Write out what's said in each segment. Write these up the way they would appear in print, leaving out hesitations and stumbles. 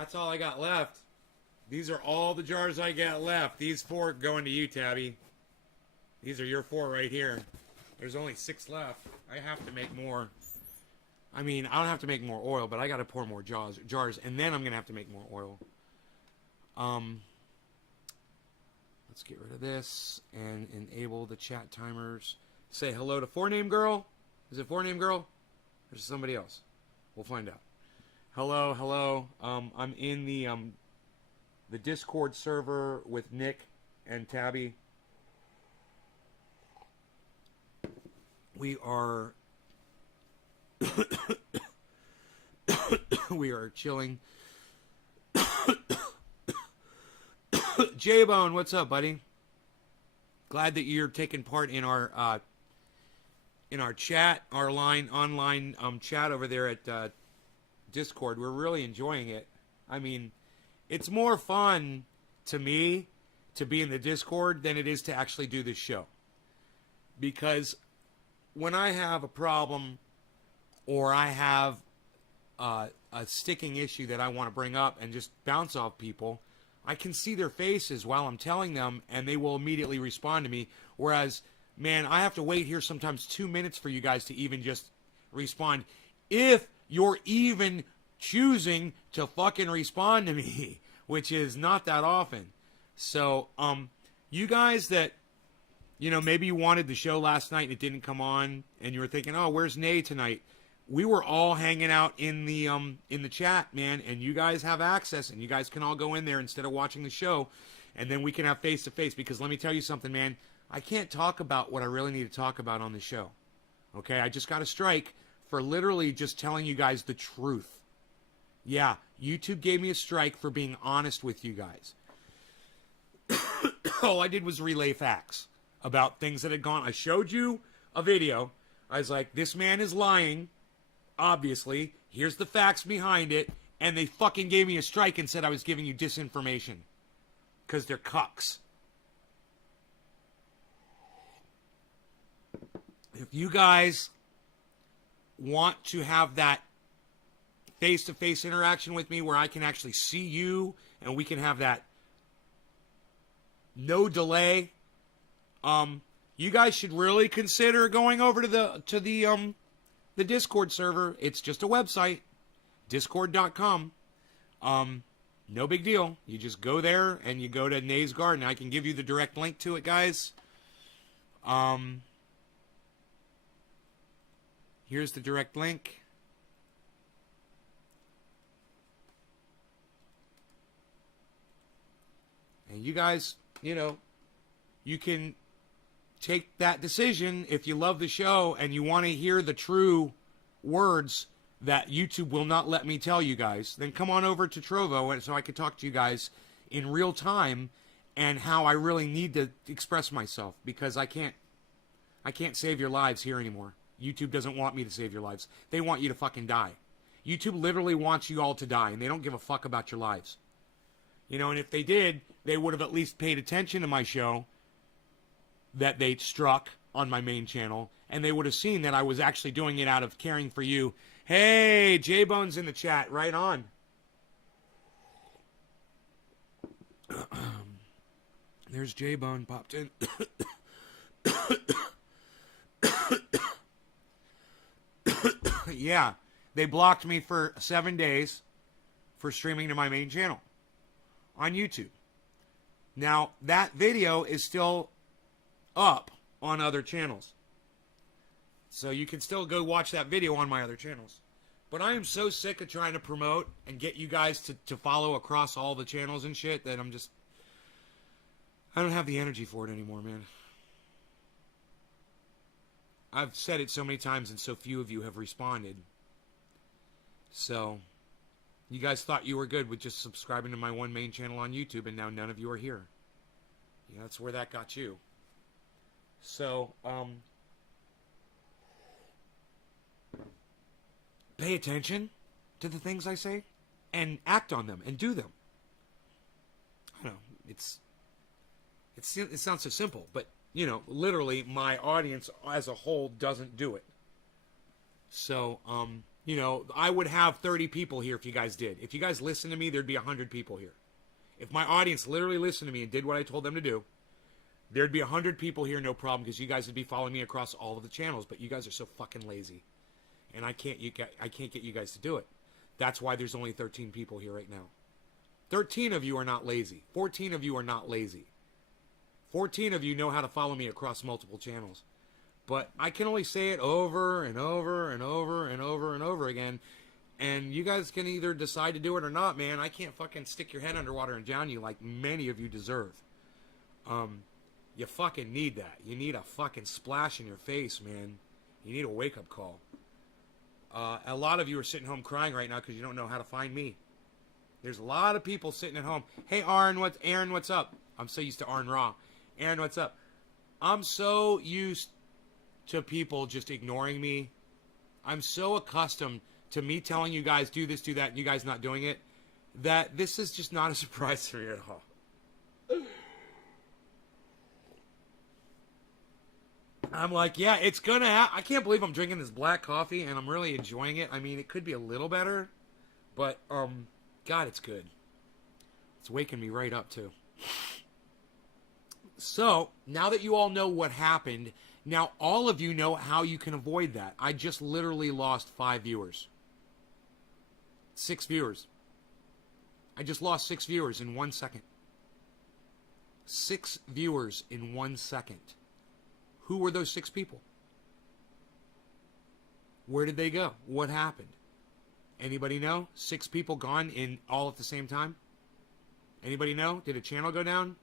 That's all I got left. These are all the jars I got left. These 4 going to you, Tabby. These are your 4 right here. There's only 6 left. I have to make more. I mean, I don't have to make more oil, but I got to pour more jars, and then I'm going to have to make more oil. Let's get rid of this and enable the chat timers. Say hello to 4Name Girl. Is it 4Name Girl? Or is it somebody else? We'll find out. Hello, hello. I'm in the Discord server with Nick and Tabby. We are we are chilling. J-Bone, what's up, buddy? Glad that you're taking part in our chat, our online chat over there at Discord. We're really enjoying it. I mean, it's more fun to me to be in the Discord than it is to actually do this show. Because when I have a problem or I have a sticking issue that I want to bring up and just bounce off people, I can see their faces while I'm telling them, and they will immediately respond to me. Whereas, man, I have to wait here sometimes 2 minutes for you guys to even just respond. If you're even choosing to fucking respond to me, which is not that often. So, you guys that, you know, maybe you wanted the show last night and it didn't come on, and you were thinking, oh, where's Nay tonight? We were all hanging out in the chat, man, and you guys have access, and you guys can all go in there instead of watching the show, and then we can have face-to-face, because let me tell you something, man, I can't talk about what I really need to talk about on the show, okay? I just got a strike for literally just telling you guys the truth. Yeah, YouTube gave me a strike for being honest with you guys. All I did was relay facts about things that had gone. I showed you a video. I was like, this man is lying. Obviously, here's the facts behind it, and they fucking gave me a strike and said I was giving you disinformation. Because they're cucks. If you guys want to have that face-to-face interaction with me where I can actually see you and we can have that no delay, you guys should really consider going over to the Discord server. It's just a website, discord.com. No big deal. You just go there and you go to Nay's Garden. I can give you the direct link to it, guys. Here's the direct link. And you guys, you know, you can take that decision if you love the show and you want to hear the true words that YouTube will not let me tell you guys. Then come on over to Trovo so I can talk to you guys in real time and how I really need to express myself, because I can't save your lives here anymore. YouTube doesn't want me to save your lives. They want you to fucking die. YouTube literally wants you all to die, and they don't give a fuck about your lives. You know, and if they did, they would have at least paid attention to my show that they struck on my main channel, and they would have seen that I was actually doing it out of caring for you. Hey, J-Bone's in the chat. Right on. There's J-Bone popped in. Yeah, they blocked me for 7 days for streaming to my main channel on YouTube. Now, that video is still up on other channels. So you can still go watch that video on my other channels. But I am so sick of trying to promote and get you guys to follow across all the channels and shit that I don't have the energy for it anymore, man. I've said it so many times and so few of you have responded. So, you guys thought you were good with just subscribing to my one main channel on YouTube, and now none of you are here. Yeah, that's where that got you. So, pay attention to the things I say and act on them and do them. I don't know, it sounds so simple, but you know, literally my audience as a whole doesn't do it. So, You know, I would have 30 people here if you guys did. If you guys listened to me, there'd be 100 people here. If my audience literally listened to me and did what I told them to do, there'd be 100 people here, no problem, because you guys would be following me across all of the channels. But you guys are so fucking lazy, and I can't get you guys to do it. That's why there's only 13 people here right now. 13 of you are not lazy. 14 of you are not lazy. 14 of you know how to follow me across multiple channels. But I can only say it over and over and over and over and over again. And you guys can either decide to do it or not, man. I can't fucking stick your head underwater and drown you like many of you deserve. You fucking need that. You need a fucking splash in your face, man. You need a wake-up call. A lot of you are sitting home crying right now because you don't know how to find me. There's a lot of people sitting at home. Hey, Aaron, what's up? I'm so used to Aaron Raw. Aaron, what's up? I'm so used to people just ignoring me. I'm so accustomed to me telling you guys do this, do that, and you guys not doing it, that this is just not a surprise to me at all. I'm like, yeah, it's gonna happen. I can't believe I'm drinking this black coffee and I'm really enjoying it. I mean, it could be a little better, but God, it's good. It's waking me right up too. So now that you all know what happened, now all of you know how you can avoid that. I just literally lost 5 viewers. 6 viewers. I just lost 6 viewers in 1 second. 6 viewers in 1 second. Who were those 6 people? Where did they go? What happened? Anybody know? 6 people gone in all at the same time? Anybody know? Did a channel go down?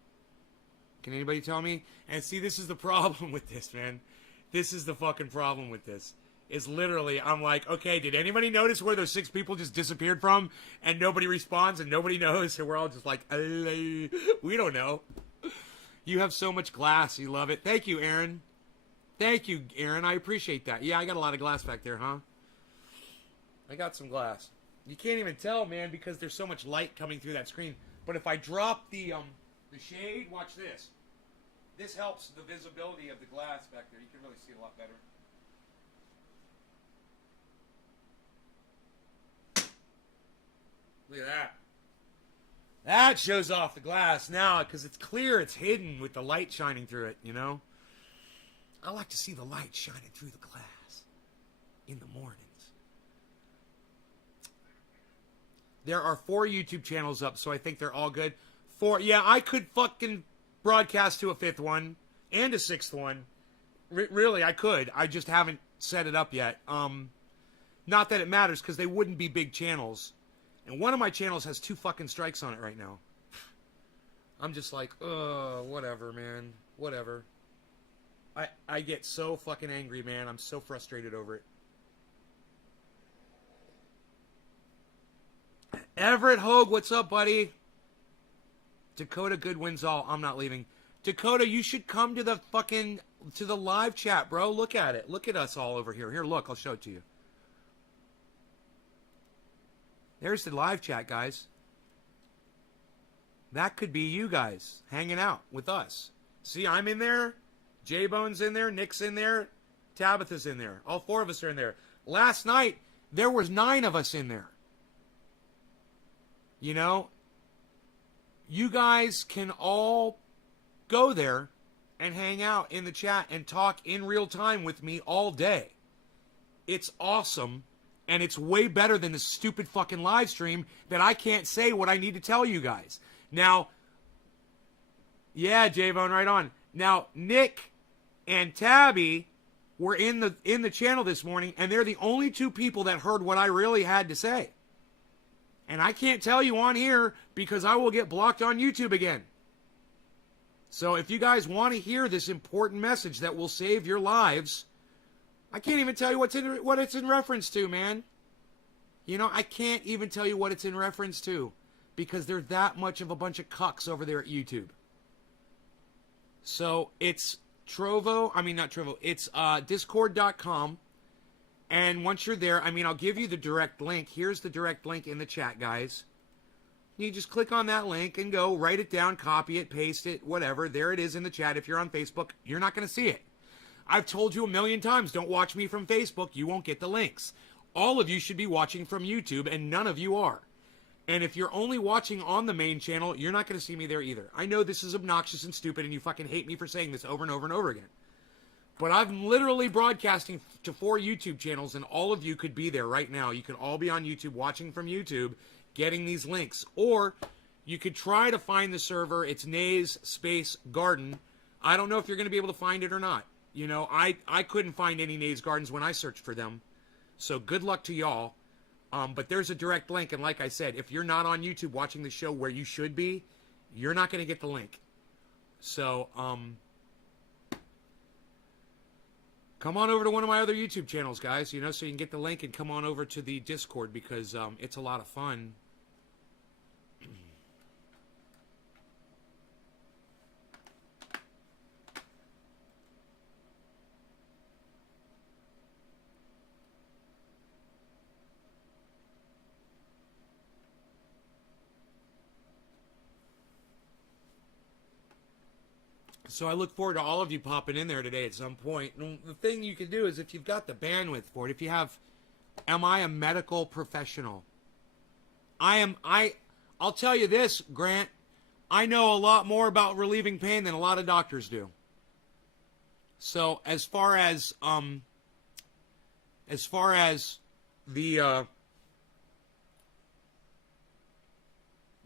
Can anybody tell me? And see, this is the problem with this, man. This is the fucking problem with this. Is literally, I'm like, okay, did anybody notice where those 6 people just disappeared from? And nobody responds and nobody knows. And we're all just like, we don't know. You have so much glass. You love it. Thank you, Aaron. Thank you, Aaron. I appreciate that. Yeah, I got a lot of glass back there, huh? I got some glass. You can't even tell, man, because there's so much light coming through that screen. But if I drop the shade, watch this. This helps the visibility of the glass back there. You can really see a lot better. Look at that. That shows off the glass now because it's clear, it's hidden with the light shining through it, you know? I like to see the light shining through the glass in the mornings. There are 4 YouTube channels up, so I think they're all good. 4, yeah, I could fucking broadcast to a 5th one and a 6th one. Really, I could. I just haven't set it up yet. Not that it matters because they wouldn't be big channels. And one of my channels has 2 fucking strikes on it right now. I'm just like, whatever, man. Whatever. I get so fucking angry, man. I'm so frustrated over it. Everett Hogue, what's up, buddy? Dakota Goodwin's all. I'm not leaving. Dakota, you should come to the live chat, bro. Look at it. Look at us all over here. Here, look. I'll show it to you. There's the live chat, guys. That could be you guys hanging out with us. See, I'm in there. J-Bone's in there. Nick's in there. Tabitha's in there. All 4 of us are in there. Last night, there was 9 of us in there. You know, you guys can all go there and hang out in the chat and talk in real time with me all day. It's awesome, and it's way better than the stupid fucking live stream that I can't say what I need to tell you guys. Now, yeah, J-Bone, right on. Now, Nick and Tabby were in the channel this morning, and they're the only 2 people that heard what I really had to say. And I can't tell you on here because I will get blocked on YouTube again. So if you guys want to hear this important message that will save your lives, I can't even tell you what it's in reference to, man. You know, I can't even tell you what it's in reference to because they're that much of a bunch of cucks over there at YouTube. So it's it's discord.com. And once you're there, I'll give you the direct link. Here's the direct link in the chat, guys. You just click on that link and go, write it down, copy it, paste it, whatever. There it is in the chat. If you're on Facebook, you're not going to see it. I've told you a million times, don't watch me from Facebook. You won't get the links. all of you should be watching from YouTube, and none of you are. And if you're only watching on the main channel, you're not going to see me there either. I know this is obnoxious and stupid, and you fucking hate me for saying this over and over and over again. But I'm literally broadcasting to 4 YouTube channels, and all of you could be there right now. You could all be on YouTube, watching from YouTube, getting these links. Or you could try to find the server. It's Nays Space Garden. I don't know if you're going to be able to find it or not. You know, I couldn't find any Nays Gardens when I searched for them. So good luck to y'all. But there's a direct link, and like I said, if you're not on YouTube watching the show where you should be, you're not going to get the link. So, come on over to one of my other YouTube channels, guys, you know, so you can get the link and come on over to the Discord because it's a lot of fun. So I look forward to all of you popping in there today at some point. And the thing you can do is if you've got the bandwidth for it, if you have, am I a medical professional? I'll tell you this, Grant, I know a lot more about relieving pain than a lot of doctors do. So as far as the,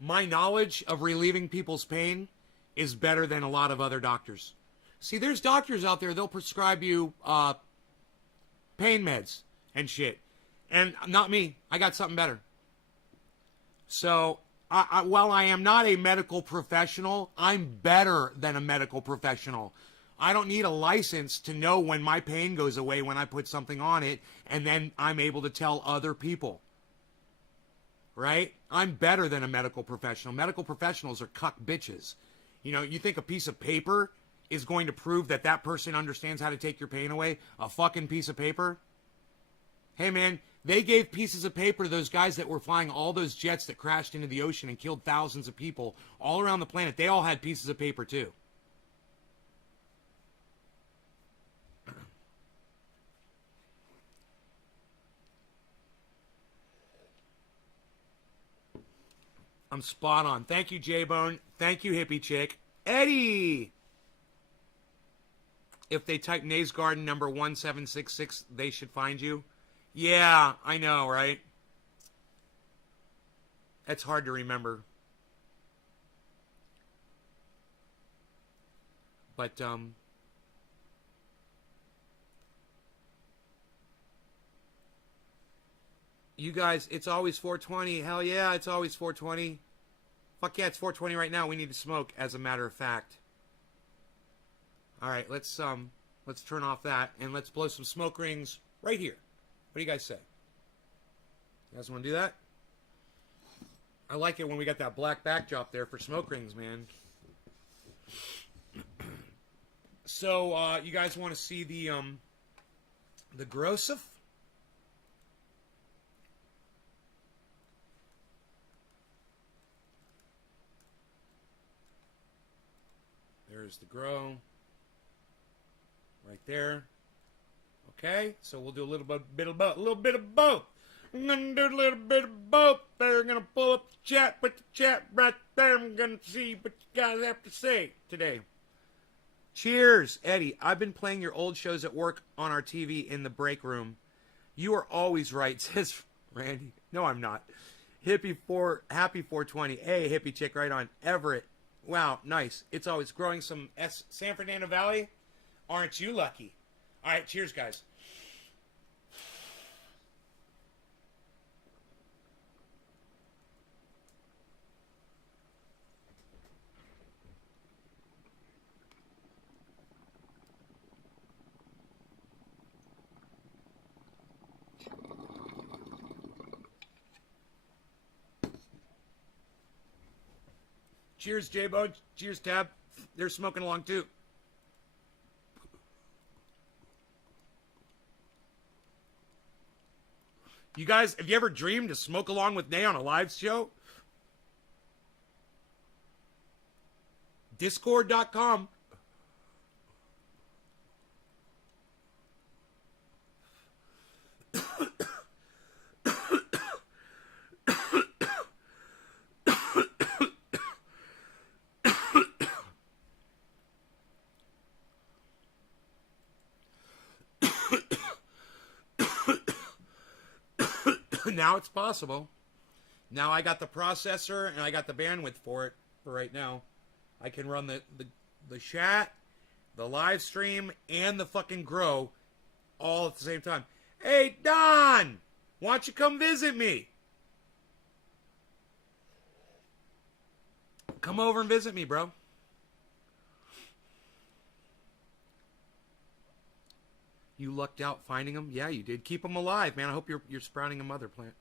my knowledge of relieving people's pain is better than a lot of other doctors. See, there's doctors out there, they'll prescribe you pain meds and shit. And not me. I got something better. So, while I am not a medical professional, I'm better than a medical professional. I don't need a license to know when my pain goes away when I put something on it, and then I'm able to tell other people. Right? I'm better than a medical professional. Medical professionals are cuck bitches. You know, you think a piece of paper is going to prove that that person understands how to take your pain away? A fucking piece of paper? Hey, man, they gave pieces of paper to those guys that were flying all those jets that crashed into the ocean and killed thousands of people all around the planet. They all had pieces of paper, too. I'm spot on. Thank you, J-Bone. Thank you, Hippie Chick. Eddie! If they type Nays Garden number 1766, they should find you. Yeah, I know, right? That's hard to remember. But, you guys, it's always 420. Hell yeah, it's always 420. Fuck yeah, it's 420 right now. We need to smoke, as a matter of fact. All right, let's turn off that and let's blow some smoke rings right here. What do you guys say? You guys want to do that? I like it when we got that black backdrop there for smoke rings, man. So, you guys want to see the Grosif? There's the grow. Right there. Okay, so we'll do a little bit of both. I'm gonna do a little bit of both. They're gonna pull up the chat, put the chat right there. I'm gonna see what you guys have to say today. Cheers, Eddie. I've been playing your old shows at work on our TV in the break room. You are always right, says Randy. No, I'm not. Happy 420. Hey, hippie chick, right on. Everett. Wow, nice. It's always growing some San Fernando Valley. Aren't you lucky? All right, cheers, guys. Cheers, J-Bo. Cheers, Tab. They're smoking along, too. You guys, have you ever dreamed to smoke along with Nay on a live show? Discord.com. Now it's possible. Now I got the processor and I got the bandwidth for it for right now. I can run the chat, the live stream, and the fucking grow all at the same time. Hey, Don! Why don't you come visit me? Come over and visit me, bro. You lucked out finding them? Yeah, you did. Keep them alive, man. I hope you're sprouting a mother plant.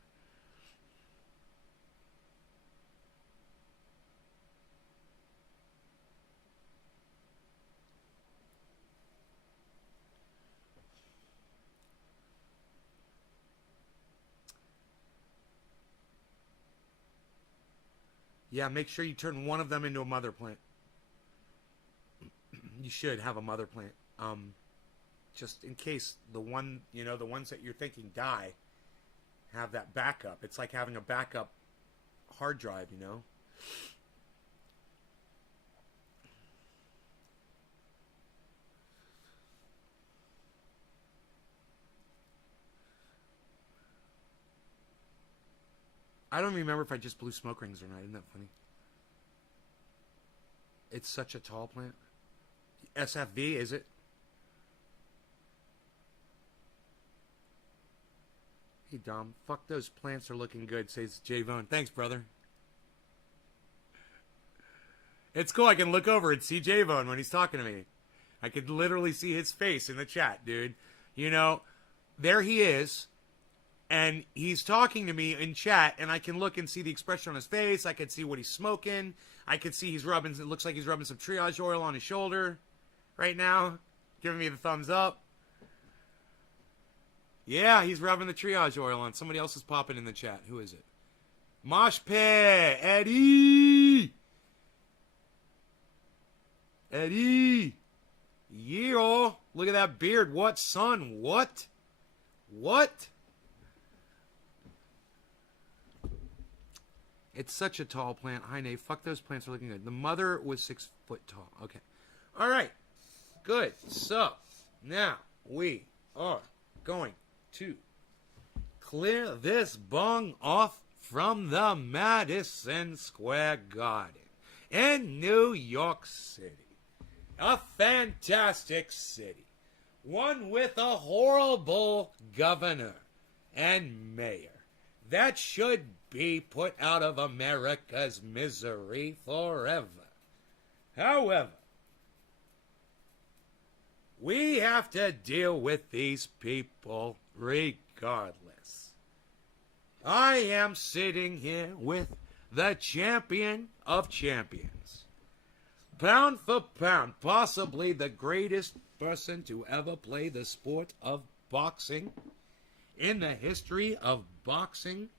Yeah, make sure you turn one of them into a mother plant. You should have a mother plant. Just in case the one, the ones that you're thinking die, have that backup. It's like having a backup hard drive, I don't remember if I just blew smoke rings or not. Isn't that funny? It's such a tall plant. SFV, is it? Hey, Dom. Fuck, those plants are looking good, says Jay Vaughn. Thanks, brother. It's cool. I can look over and see Jay Vaughn when he's talking to me. I could literally see his face in the chat, dude. There he is. And he's talking to me in chat, and I can look and see the expression on his face. I can see what he's smoking. I can see it looks like he's rubbing some triage oil on his shoulder right now, giving me the thumbs up. Yeah, he's rubbing the triage oil on. Somebody else is popping in the chat. Who is it? Mosh Pit, Eddie! Eddie! Yeah, look at that beard. What, son? What? What? It's such a tall plant. Hi, Nate. Fuck, those plants are looking good. The mother was 6 foot tall. Okay. All right. Good. So, now we are going to clear this bung off from the Madison Square Garden in New York City. A fantastic city. One with a horrible governor and mayor that should be put out of America's misery forever. However, we have to deal with these people regardless. I am sitting here with the champion of champions. Pound for pound, possibly the greatest person to ever play the sport of boxing in the history of boxing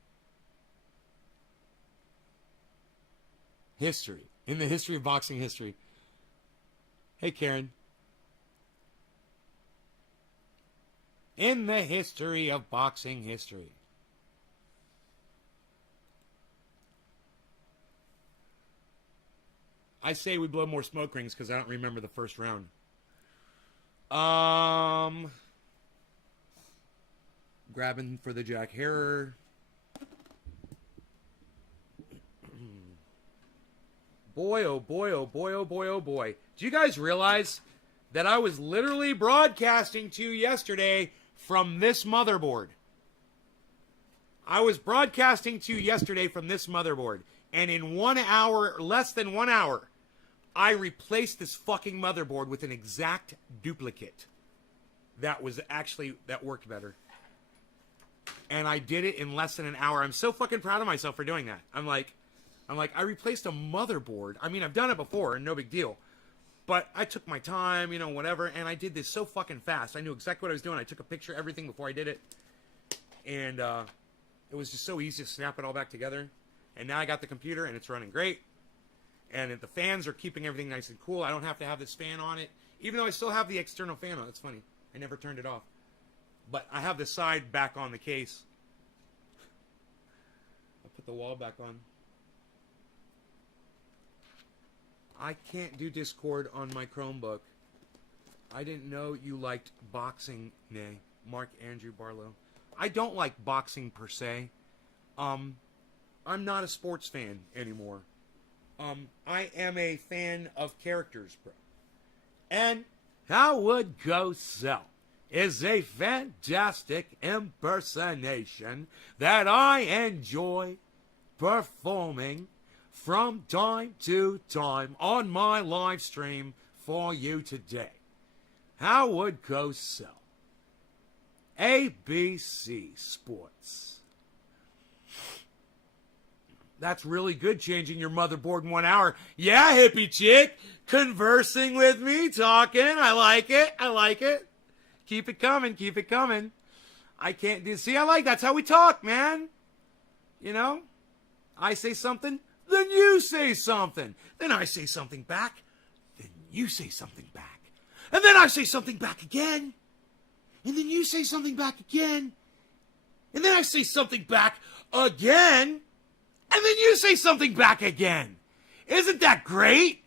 history. In the history of boxing history. Hey, Karen. In the history of boxing history. I say we blow more smoke rings because I don't remember the first round. Grabbing for the Jack Harrer. Boy, oh boy, oh boy, oh boy, oh boy. Do you guys realize that I was literally broadcasting to you yesterday from this motherboard? I was broadcasting to you yesterday from this motherboard. And in 1 hour, less than 1 hour, I replaced this fucking motherboard with an exact duplicate that worked better. And I did it in less than an hour. I'm so fucking proud of myself for doing that. I'm like, I replaced a motherboard. I mean, I've done it before, and no big deal. But I took my time, whatever, and I did this so fucking fast. I knew exactly what I was doing. I took a picture of everything before I did it. And it was just so easy to snap it all back together. And now I got the computer, and it's running great. And the fans are keeping everything nice and cool. I don't have to have this fan on it. Even though I still have the external fan on. It's funny. I never turned it off. But I have the side back on the case. I put the wall back on. I can't do Discord on my Chromebook. I didn't know you liked boxing, Nay. Mark Andrew Barlow. I don't like boxing per se. I'm not a sports fan anymore. I am a fan of characters, bro. And Howard Cosell is a fantastic impersonation that I enjoy performing from time to time on my live stream for you today. Howard Cosell, ABC Sports. That's really good, changing your motherboard in 1 hour. Yeah, hippie chick, conversing with me, talking. I like it. I like it. Keep it coming. Keep it coming. I can't do. See, I like that's how we talk, man. You know, I say something, then you say something, then I say something back, then you say something back, and then I say something back again, and then you say something back again, and then I say something back again. And then you say something back again. Isn't that great?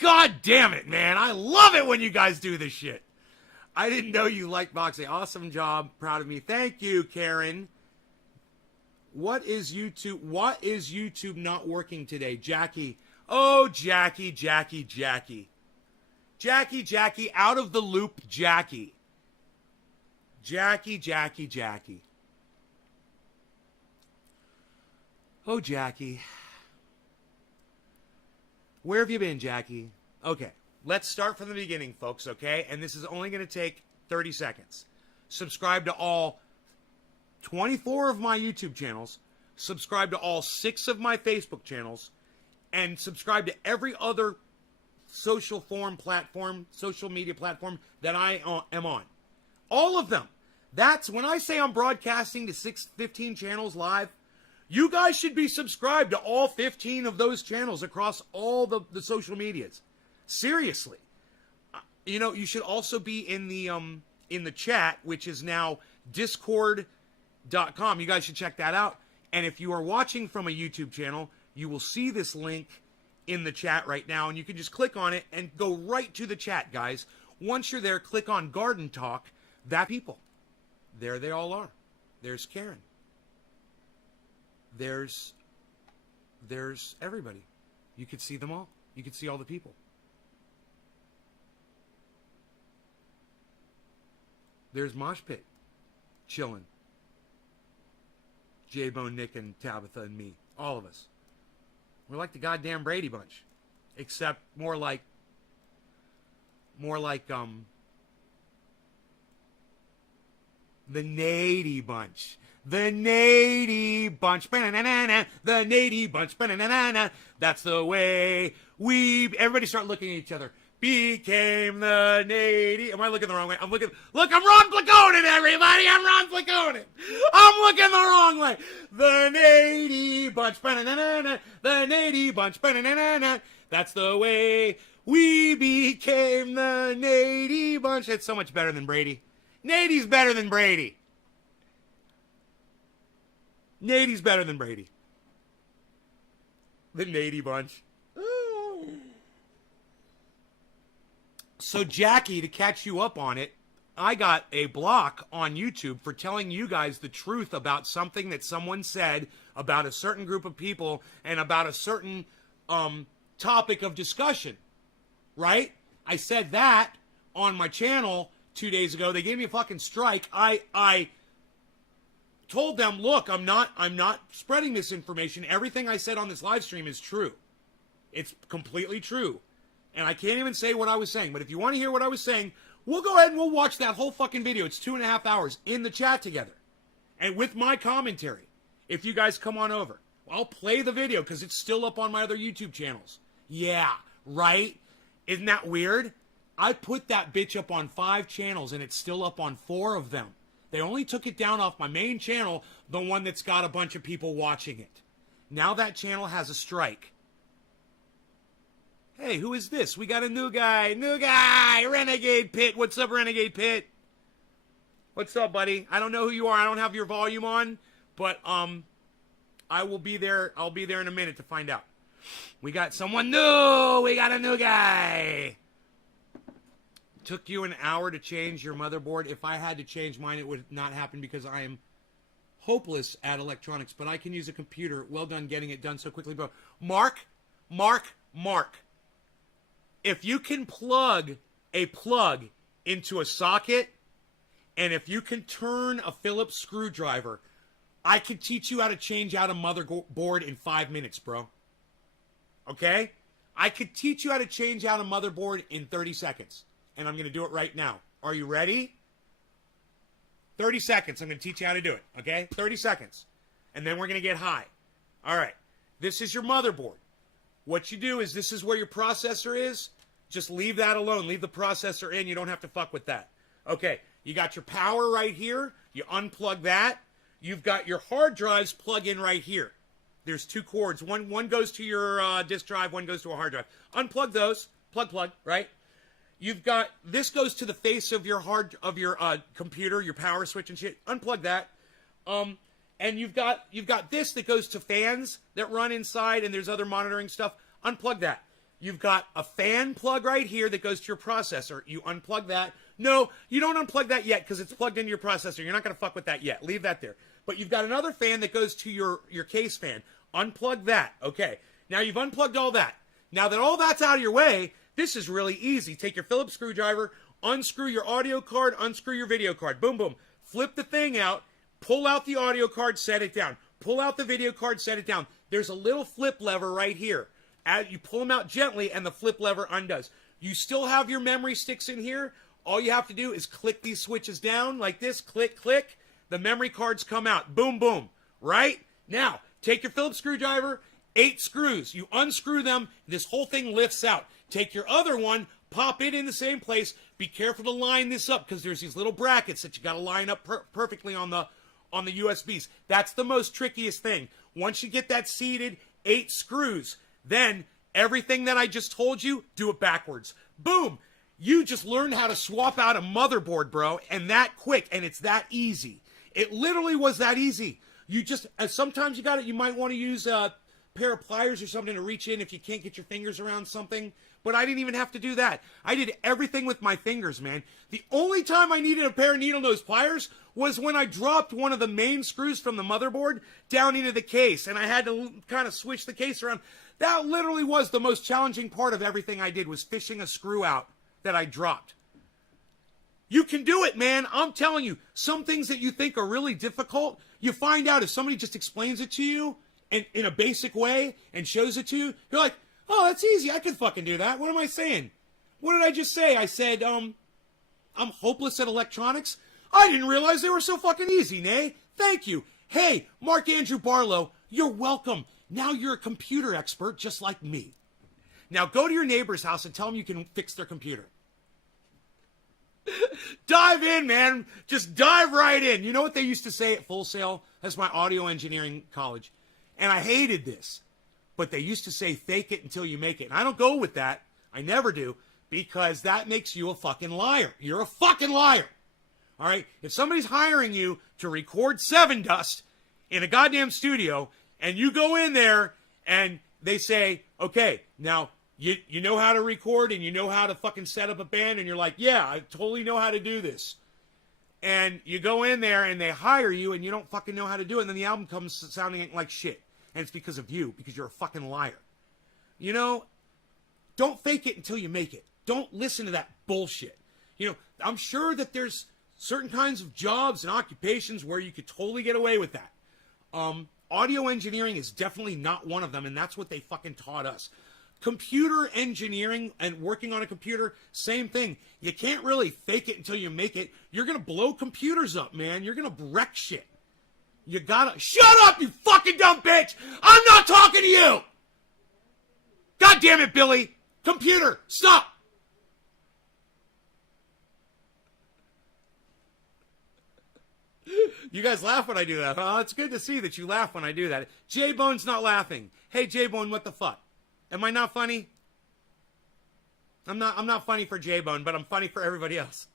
God damn it, man. I love it when you guys do this shit. I didn't know you liked boxing. Awesome job. Proud of me. Thank you, Karen. What is YouTube not working today? Jackie. Oh, Jackie. Jackie, out of the loop, Jackie. Jackie. Oh, Jackie. Where have you been, Jackie? Okay, let's start from the beginning, folks, okay? And this is only going to take 30 seconds. Subscribe to all 24 of my YouTube channels. Subscribe to all 6 of my Facebook channels. And subscribe to every other social media platform that I am on. All of them. That's when I say I'm broadcasting to 15 channels live. You guys should be subscribed to all 15 of those channels across all the social medias. Seriously. You know, you should also be in the chat, which is now discord.com. You guys should check that out. And if you are watching from a YouTube channel, you will see this link in the chat right now, and you can just click on it and go right to the chat, guys. Once you're there, click on Garden Talk. That people. There they all are. There's Karen. There's everybody. You could see them all. You could see all the people. There's Mosh Pit, chilling. J-Bone, Nick, and Tabitha, and me. All of us. We're like the goddamn Brady Bunch. Except more like the Nady Bunch. The Nady Bunch. The Nady Bunch. That's the way everybody start looking at each other. Became the Nady. Am I looking the wrong way? Look, I'm Ron Placonin, everybody. I'm Ron Placonin. I'm looking the wrong way. The Nady Bunch. The Nady Bunch. That's the way we became the Nady Bunch. It's so much better than Brady. Nady's better than Brady. Nady's better than Brady. The Nady Bunch. So, Jackie, to catch you up on it, I got a block on YouTube for telling you guys the truth about something that someone said about a certain group of people and about a certain topic of discussion. Right? I said that on my channel 2 days ago. They gave me a fucking strike. I told them, look, I'm not spreading this information. Everything I said on this live stream is true. It's completely true. And I can't even say what I was saying. But if you want to hear what I was saying, we'll go ahead and we'll watch that whole fucking video. It's 2.5 hours in the chat together. And with my commentary. If you guys come on over. I'll play the video because it's still up on my other YouTube channels. Yeah, right? Isn't that weird? I put that bitch up on 5 channels and it's still up on 4 of them. They only took it down off my main channel, the one that's got a bunch of people watching it. Now that channel has a strike. Hey, who is this? We got a new guy. Renegade Pit. What's up, Renegade Pit? What's up, buddy? I don't know who you are. I don't have your volume on, but I will be there. I'll be there in a minute to find out. We got someone new. We got a new guy. Took you an hour to change your motherboard. If I had to change mine, it would not happen because I am hopeless at electronics, but I can use a computer. Well done getting it done so quickly, bro. Mark. If you can plug a plug into a socket, and if you can turn a Phillips screwdriver, I can teach you how to change out a motherboard in 5 minutes, bro. Okay? I could teach you how to change out a motherboard in 30 seconds. And I'm going to do it right now. Are you ready? 30 seconds. I'm going to teach you how to do it. Okay? 30 seconds. And then we're going to get high. All right. This is your motherboard. What you do is, this is where your processor is. Just leave that alone. Leave the processor in. You don't have to fuck with that. Okay. You got your power right here. You unplug that. You've got your hard drives plug in right here. There's two cords. One goes to your disk drive. One goes to a hard drive. Unplug those. Plug. Right. You've got this goes to the face of your computer, your power switch and shit. Unplug that. And you've got this that goes to fans that run inside, and there's other monitoring stuff. Unplug that. You've got a fan plug right here that goes to your processor. You unplug that. No, you don't unplug that yet because it's plugged into your processor. You're not going to fuck with that yet. Leave that there. But you've got another fan that goes to your case fan. Unplug that. Okay. Now you've unplugged all that. Now that all that's out of your way, this is really easy. Take your Phillips screwdriver, unscrew your audio card, unscrew your video card. Boom, boom. Flip the thing out. Pull out the audio card, set it down. Pull out the video card, set it down. There's a little flip lever right here. You pull them out gently, and the flip lever undoes. You still have your memory sticks in here. All you have to do is click these switches down like this. Click, click. The memory cards come out. Boom, boom. Right? Now, take your Phillips screwdriver, 8 screws. You unscrew them. This whole thing lifts out. Take your other one, pop it in the same place. Be careful to line this up because there's these little brackets that you got to line up perfectly on the USBs. That's the most trickiest thing. Once you get that seated, 8 screws, then everything that I just told you, do it backwards. Boom! You just learned how to swap out a motherboard, bro, and that quick, and it's that easy. It literally was that easy. You just, sometimes you might want to use a pair of pliers or something to reach in if you can't get your fingers around something. But I didn't even have to do that. I did everything with my fingers, man. The only time I needed a pair of needle nose pliers was when I dropped one of the main screws from the motherboard down into the case, and I had to kind of switch the case around. That literally was the most challenging part of everything I did, was fishing a screw out that I dropped. You can do it, man. I'm telling you, some things that you think are really difficult, you find out if somebody just explains it to you in a basic way and shows it to you, you're like, oh, that's easy. I could fucking do that. What am I saying? What did I just say? I said, I'm hopeless at electronics. I didn't realize they were so fucking easy, Nay. Thank you. Hey, Mark Andrew Barlow, you're welcome. Now you're a computer expert just like me. Now go to your neighbor's house and tell them you can fix their computer. Dive in, man. Just dive right in. You know what they used to say at Full Sail? That's my audio engineering college. And I hated this. But they used to say, fake it until you make it. And I don't go with that. I never do. Because that makes you a fucking liar. You're a fucking liar. All right? If somebody's hiring you to record Seven Dust in a goddamn studio, and you go in there and they say, okay, now you know how to record and you know how to fucking set up a band, and you're like, yeah, I totally know how to do this. And you go in there and they hire you and you don't fucking know how to do it, and then the album comes sounding like shit. And it's because of you, because you're a fucking liar. You know, don't fake it until you make it. Don't listen to that bullshit. You know, I'm sure that there's certain kinds of jobs and occupations where you could totally get away with that. Audio engineering is definitely not one of them, and that's what they fucking taught us. Computer engineering and working on a computer, same thing. You can't really fake it until you make it. You're going to blow computers up, man. You're going to wreck shit. You gotta... Shut up, you fucking dumb bitch! I'm not talking to you! God damn it, Billy! Computer, stop! You guys laugh when I do that, huh? It's good to see that you laugh when I do that. J-Bone's not laughing. Hey, J-Bone, what the fuck? Am I not funny? I'm not funny for J-Bone, but I'm funny for everybody else.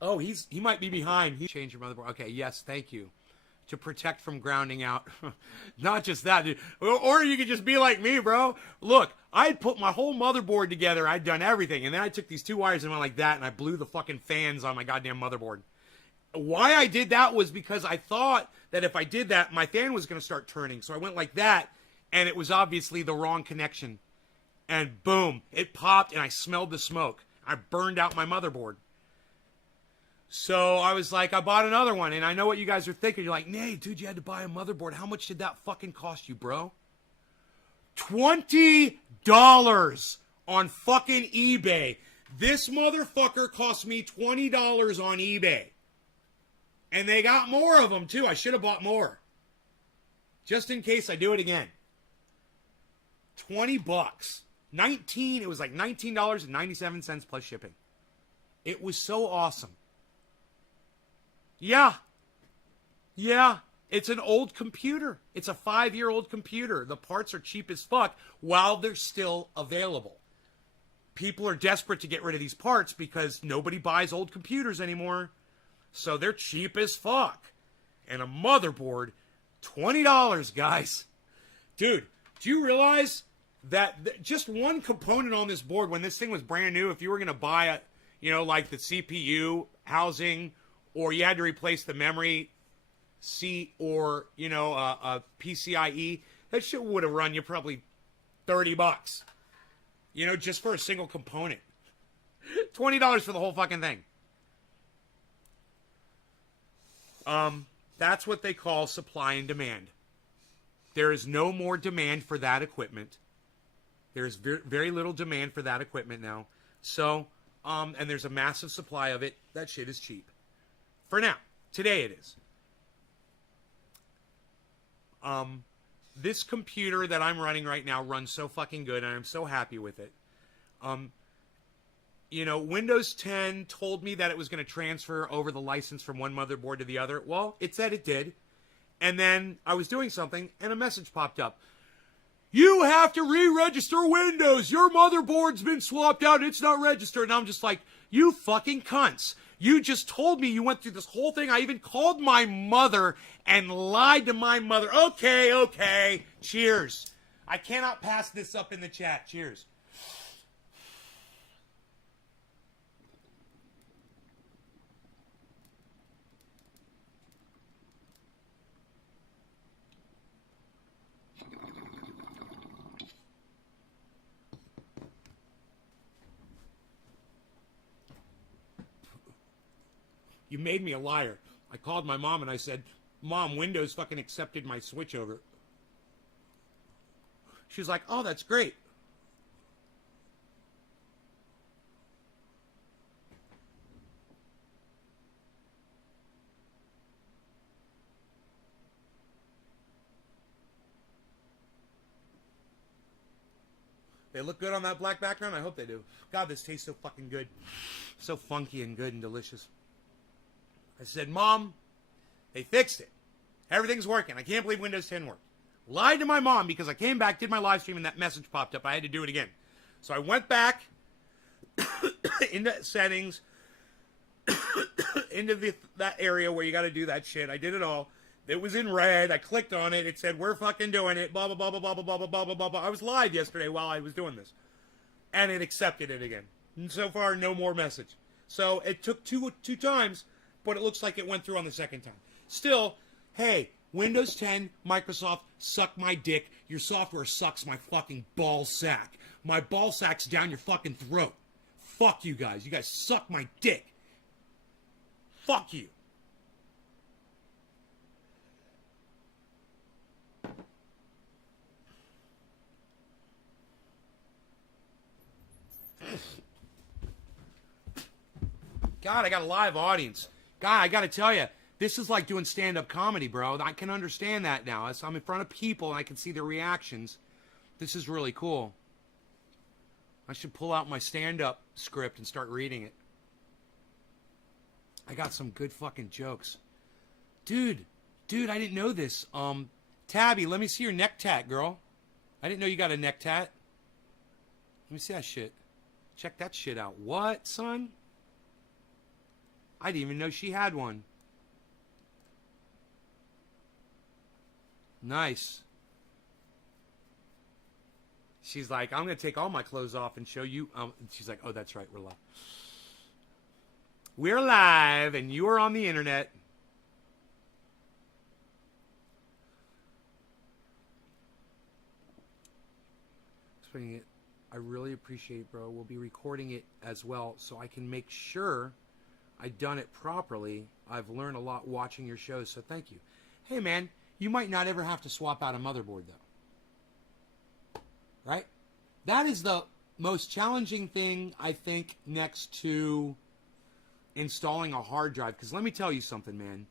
Oh, he might be behind. He changed your motherboard. Okay, yes, thank you. to protect from grounding out. Not just that, dude. Or you could just be like me, bro. Look, I'd put my whole motherboard together. I'd done everything. And then I took these two wires and went like that, and I blew the fucking fans on my goddamn motherboard. Why I did that was because I thought that if I did that, my fan was going to start turning. So I went like that, and it was obviously the wrong connection. And boom, it popped, and I smelled the smoke. I burned out my motherboard. So I was like, I bought another one, and I know what you guys are thinking. You're like, Nate, dude, you had to buy a motherboard. How much did that fucking cost you, bro? $20 on fucking eBay. This motherfucker cost me $20 on eBay. And they got more of them, too. I should have bought more. Just in case I do it again. $20. It was like $19.97 plus shipping. It was so awesome. Yeah. It's an old computer. It's a 5-year-old computer. The parts are cheap as fuck while they're still available. People are desperate to get rid of these parts because nobody buys old computers anymore. So they're cheap as fuck. And a motherboard, $20, guys. Dude, do you realize that just one component on this board, when this thing was brand new, if you were going to buy it, you know, like the CPU housing, or you had to replace the memory seat, or, you know, a PCIe, that shit would have run you probably $30. You know, just for a single component. $20 for the whole fucking thing. That's what they call supply and demand. There is no more demand for that equipment. There's very little demand for that equipment now. So, and there's a massive supply of it. That shit is cheap. For now. Today it is. This computer that I'm running right now runs so fucking good, and I'm so happy with it. You know, Windows 10 told me that it was going to transfer over the license from one motherboard to the other. Well, it said it did. And then I was doing something, and a message popped up. You have to re-register Windows. Your motherboard's been swapped out. It's not registered. And I'm just like, you fucking cunts. You just told me you went through this whole thing. I even called my mother and lied to my mother. Okay. Cheers. I cannot pass this up in the chat. Cheers. You made me a liar. I called my mom and I said, Mom, Windows fucking accepted my switchover. She's like, oh, that's great. They look good on that black background? I hope they do. God, this tastes so fucking good. So funky and good and delicious. I said, Mom, they fixed it. Everything's working. I can't believe Windows 10 worked. Lied to my mom because I came back, did my live stream, and that message popped up. I had to do it again. So I went back into settings, into that area where you got to do that shit. I did it all. It was in red. I clicked on it. It said, we're fucking doing it. Blah, blah, blah, blah, blah, blah, blah, blah, blah, blah, blah. I was live yesterday while I was doing this. And it accepted it again. And so far, no more message. So it took two times, but it looks like it went through on the second time. Still, hey, Windows 10, Microsoft, suck my dick. Your software sucks my fucking ball sack. My ball sack's down your fucking throat. Fuck you guys. You guys suck my dick. Fuck you. God, I got a live audience. God, I got to tell you, this is like doing stand-up comedy, bro. I can understand that now. I'm in front of people, and I can see their reactions. This is really cool. I should pull out my stand-up script and start reading it. I got some good fucking jokes. Dude, I didn't know this. Tabby, let me see your neck tat, girl. I didn't know you got a neck tat. Let me see that shit. Check that shit out. What, son? I didn't even know she had one. Nice. She's like, I'm going to take all my clothes off and show you. She's like, oh, that's right. We're live. We're live, and you are on the internet. Explaining it. I really appreciate it, bro. We'll be recording it as well, so I can make sure I've done it properly. I've learned a lot watching your shows, so thank you. Hey, man, you might not ever have to swap out a motherboard, though. Right? That is the most challenging thing, I think, next to installing a hard drive. Because let me tell you something, man.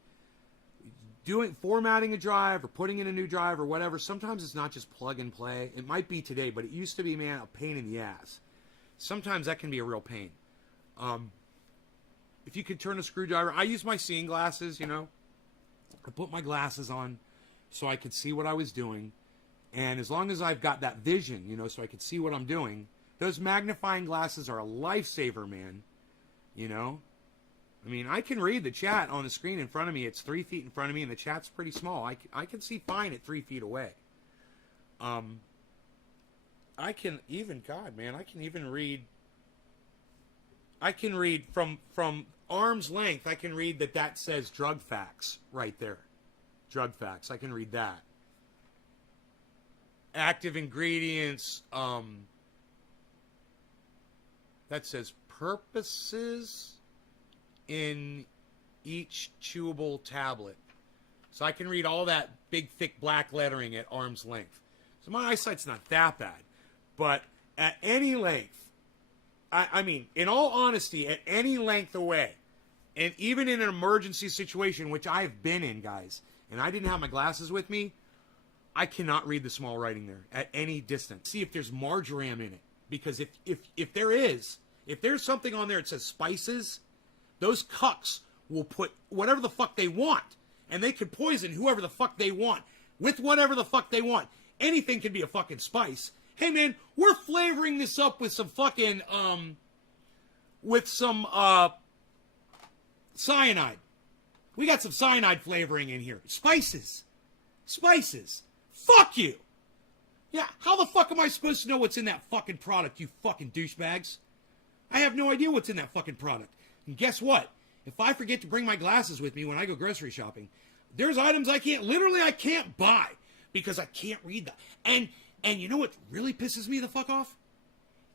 Formatting a drive or putting in a new drive or whatever, sometimes it's not just plug and play. It might be today, but it used to be, man, a pain in the ass. Sometimes that can be a real pain. If you could turn a screwdriver, I use my seeing glasses, you know. I put my glasses on so I could see what I was doing. And as long as I've got that vision, you know, so I could see what I'm doing, those magnifying glasses are a lifesaver, man. You know? I mean, I can read the chat on the screen in front of me. It's 3 feet in front of me, and the chat's pretty small. I can see fine at 3 feet away. I can even, God, man, I can even read. I can read from arm's length. I can read that says drug facts right there. Drug facts. I can read that. Active ingredients. That says purposes in each chewable tablet. So I can read all that big, thick black lettering at arm's length. So my eyesight's not that bad. But at any length, I mean, in all honesty, at any length away, and even in an emergency situation, which I've been in, guys, and I didn't have my glasses with me, I cannot read the small writing there at any distance. See if there's marjoram in it. Because if there's something on there that says spices, those cucks will put whatever the fuck they want. And they could poison whoever the fuck they want with whatever the fuck they want. Anything can be a fucking spice. Hey, man, we're flavoring this up with some fucking, cyanide. We got some cyanide flavoring in here. Spices. Fuck you. Yeah, how the fuck am I supposed to know what's in that fucking product, you fucking douchebags? I have no idea what's in that fucking product. And guess what? If I forget to bring my glasses with me when I go grocery shopping, there's items I can't buy because I can't read them. And you know what really pisses me the fuck off?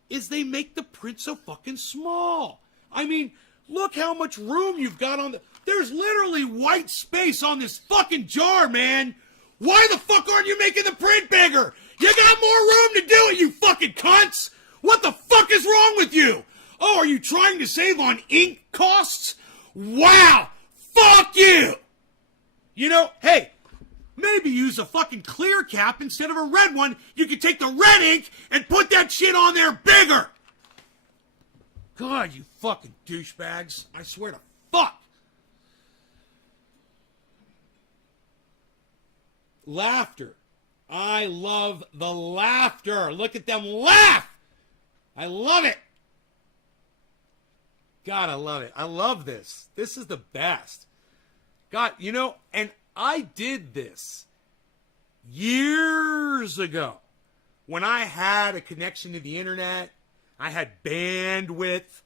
Is they make the print so fucking small. I mean, look how much room you've got on the... There's literally white space on this fucking jar, man. Why the fuck aren't you making the print bigger? You got more room to do it, you fucking cunts. What the fuck is wrong with you? Oh, are you trying to save on ink costs? Wow. Fuck you. You know, hey, maybe use a fucking clear cap instead of a red one. You could take the red ink and put that shit on there bigger. God, you fucking douchebags. I swear to fuck. Laughter. I love the laughter. Look at them laugh. I love it. God, I love it. I love this. This is the best. God, you know, and I did this years ago when I had a connection to the internet. I had bandwidth.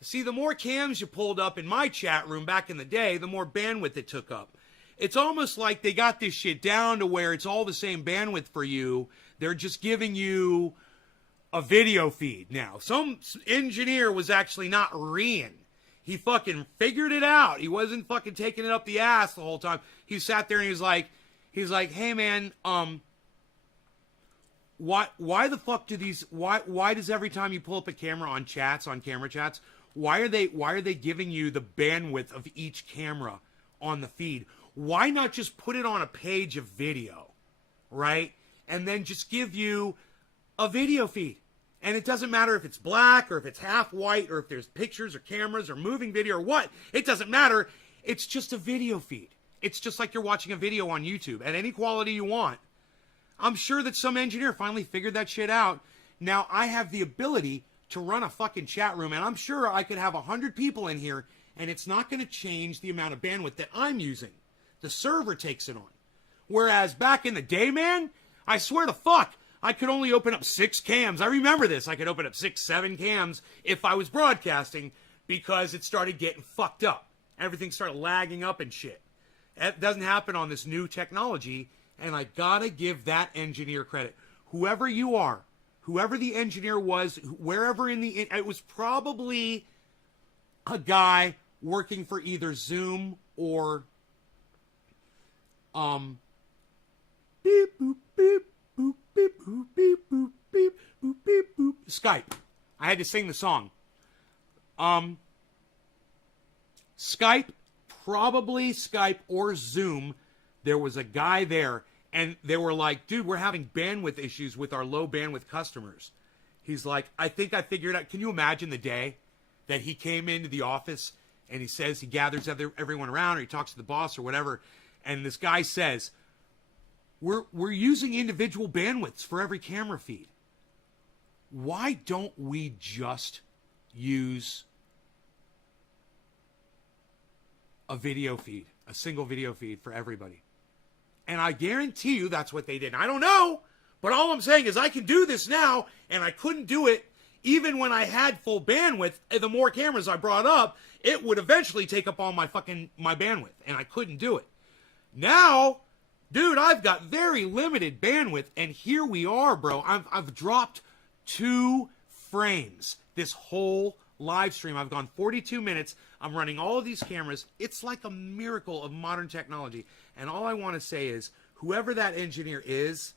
See, the more cams you pulled up in my chat room back in the day, the more bandwidth it took up. It's almost like they got this shit down to where it's all the same bandwidth for you. They're just giving you a video feed now. Some engineer was actually not reeing. He fucking figured it out. He wasn't fucking taking it up the ass the whole time. He sat there and he was like, hey man, why the fuck do these, why does every time you pull up a camera on camera chats, why are they giving you the bandwidth of each camera on the feed? Why not just put it on a page of video, right? And then just give you a video feed. And it doesn't matter if it's black or if it's half white or if there's pictures or cameras or moving video or what. It doesn't matter. It's just a video feed. It's just like you're watching a video on YouTube at any quality you want. I'm sure that some engineer finally figured that shit out. Now I have the ability to run a fucking chat room, and I'm sure I could have 100 people in here, and it's not going to change the amount of bandwidth that I'm using. The server takes it on. Whereas back in the day, man, I swear to fuck, I could only open up 6 cams. I remember this. I could open up 6, 7 cams if I was broadcasting because it started getting fucked up. Everything started lagging up and shit. It doesn't happen on this new technology, and I gotta give that engineer credit. Whoever you are, whoever the engineer was, wherever it was probably a guy working for either Zoom or beep boop beep boop beep boop beep boop beep boop beep boop Skype. I had to sing the song. Skype, probably Skype or Zoom. There was a guy there, and they were like, dude, we're having bandwidth issues with our low bandwidth customers. He's like, I think I figured out. Can you imagine the day that he came into the office and he says, he gathers everyone around, or he talks to the boss or whatever, and this guy says, we're using individual bandwidths for every camera feed. Why don't we just use a video feed, a single video feed for everybody? And I guarantee you that's what they did. I don't know, but all I'm saying is I can do this now, and I couldn't do it even when I had full bandwidth. The more cameras I brought up, it would eventually take up all my bandwidth, and I couldn't do it. Now, dude, I've got very limited bandwidth, and here we are, bro. I've dropped 2 frames this whole live stream. I've gone 42 minutes. I'm running all of these cameras. It's like a miracle of modern technology. And all I want to say is, whoever that engineer is,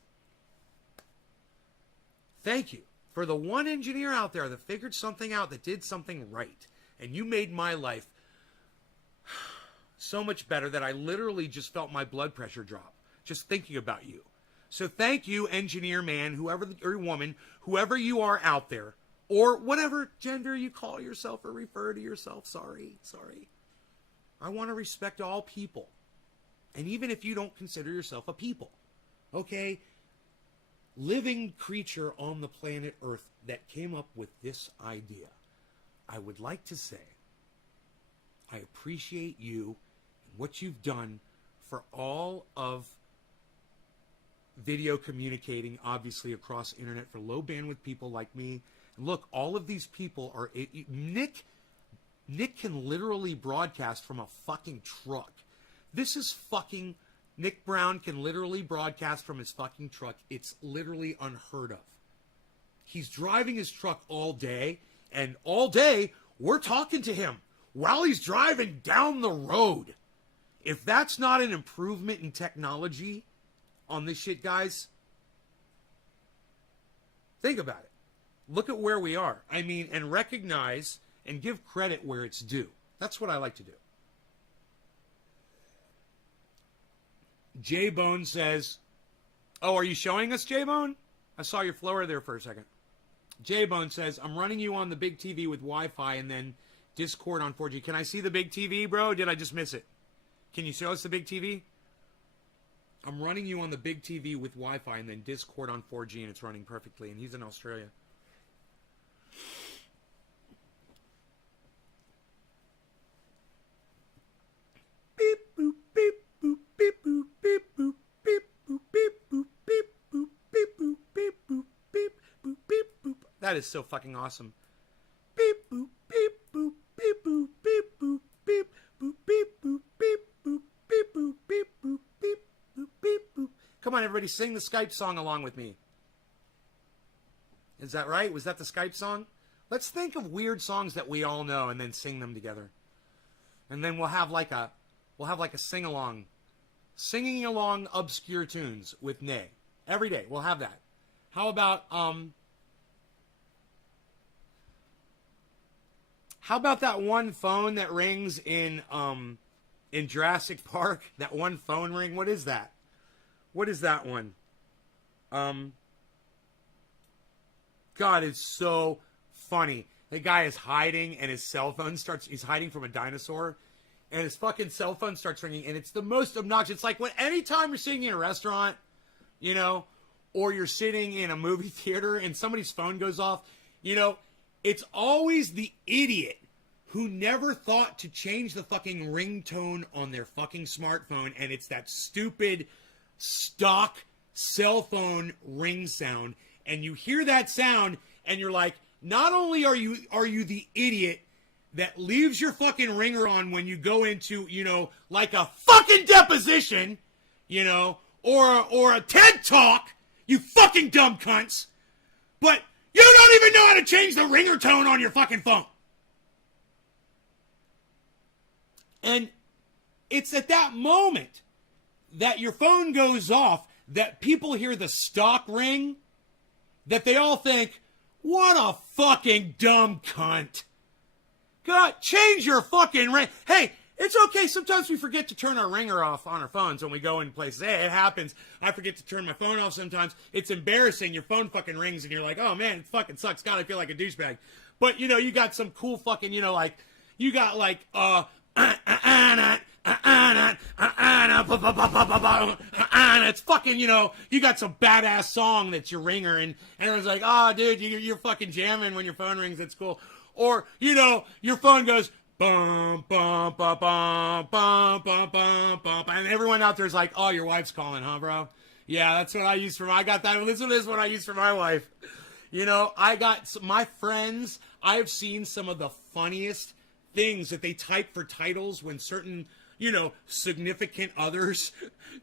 thank you. For the one engineer out there that figured something out, that did something right. And you made my life so much better that I literally just felt my blood pressure drop just thinking about you. So thank you, engineer man, whoever, or woman, whoever you are out there, or whatever gender you call yourself or refer to yourself. Sorry. I want to respect all people. And even if you don't consider yourself a people, okay? Living creature on the planet Earth that came up with this idea, I would like to say I appreciate you and what you've done for all of video communicating, obviously across internet, for low bandwidth people like me. And look, all of these people are Nick can literally broadcast from a fucking truck. This is fucking Nick Brown can literally broadcast from his fucking truck. It's literally unheard of. He's driving his truck all day, and all day we're talking to him while he's driving down the road. If that's not an improvement in technology on this shit, guys, think about it. Look at where we are. I mean, and recognize and give credit where it's due. That's what I like to do. J-Bone says, oh, are you showing us, J-Bone? I saw your flower there for a second. J-Bone says, I'm running you on the big TV with Wi-Fi and then Discord on 4G. Can I see the big TV, bro? Or did I just miss it? Can you show us the big TV? I'm running you on the big TV with Wi-Fi and then Discord on 4G, and it's running perfectly. And he's in Australia. Beep, boop, beep, boop, beep, boop, beep, boop, beep, boop, beep, boop, beep, boop, beep, boop, beep, boop, beep, boop, beep, boop. That is so fucking awesome. Beep, boop, beep, boop, beep, boop, beep, boop, beep, boop, beep, boop, beep, boop, beep, boop, beep, boop, beep, boop, beep, boop. Come on, everybody, sing the Skype song along with me. Is that right? Was that the Skype song? Let's think of weird songs that we all know and then sing them together. And then we'll have like a sing-along. Singing along obscure tunes with Nay. Every day, we'll have that. How about that one phone that rings in Jurassic Park? That one phone ring? What is that? What is that one? God, it's so funny. The guy is hiding and his cell phone he's hiding from a dinosaur, and his fucking cell phone starts ringing, and it's the most obnoxious. It's like anytime you're sitting in a restaurant, you know, or you're sitting in a movie theater and somebody's phone goes off, you know, it's always the idiot who never thought to change the fucking ringtone on their fucking smartphone, and it's that stupid stock cell phone ring sound, and you hear that sound, and you're like, not only are you the idiot that leaves your fucking ringer on when you go into, like a fucking deposition, or a TED Talk, you fucking dumb cunts, but you don't even know how to change the ringer tone on your fucking phone. And it's at that moment that your phone goes off that people hear the stock ring, that they all think, what a fucking dumb cunt. God, change your fucking ring. Hey, it's okay. Sometimes we forget to turn our ringer off on our phones when we go in places. Hey, it happens. I forget to turn my phone off sometimes. It's embarrassing. Your phone fucking rings and you're like, oh man, it fucking sucks. God, I feel like a douchebag. But, you got some cool fucking, you got like, it's fucking, you got some badass song that's your ringer, and everyone's like, oh, dude, you're fucking jamming when your phone rings. That's cool. Or, your phone goes, bum, bum, bum, bum, bum, bum, bum, bum, and everyone out there's like, oh, your wife's calling, huh, bro? Yeah, that's what I use for I got that. This is what I use for my wife. I got my friends. I've seen some of the funniest things that they type for titles when certain, significant others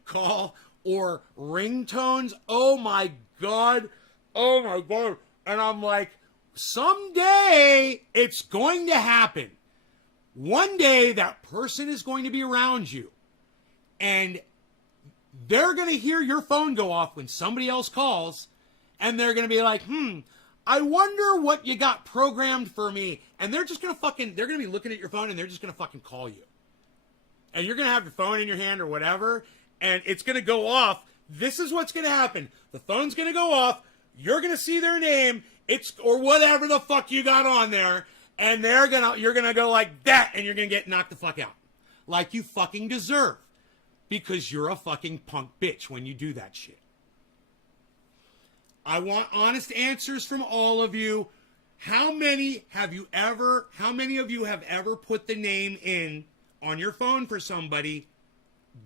call, or ringtones. Oh my God. And I'm like, someday it's going to happen. One day that person is going to be around you, and they're going to hear your phone go off when somebody else calls, and they're going to be like, I wonder what you got programmed for me. And they're just going to they're going to be looking at your phone, and they're just going to fucking call you. And you're going to have your phone in your hand or whatever, and it's going to go off. This is what's going to happen. The phone's going to go off. You're going to see their name, or whatever the fuck you got on there, and you're going to go like that, and you're going to get knocked the fuck out. Like you fucking deserve. Because you're a fucking punk bitch when you do that shit. I want honest answers from all of you. How many of you have ever put the name in on your phone for somebody?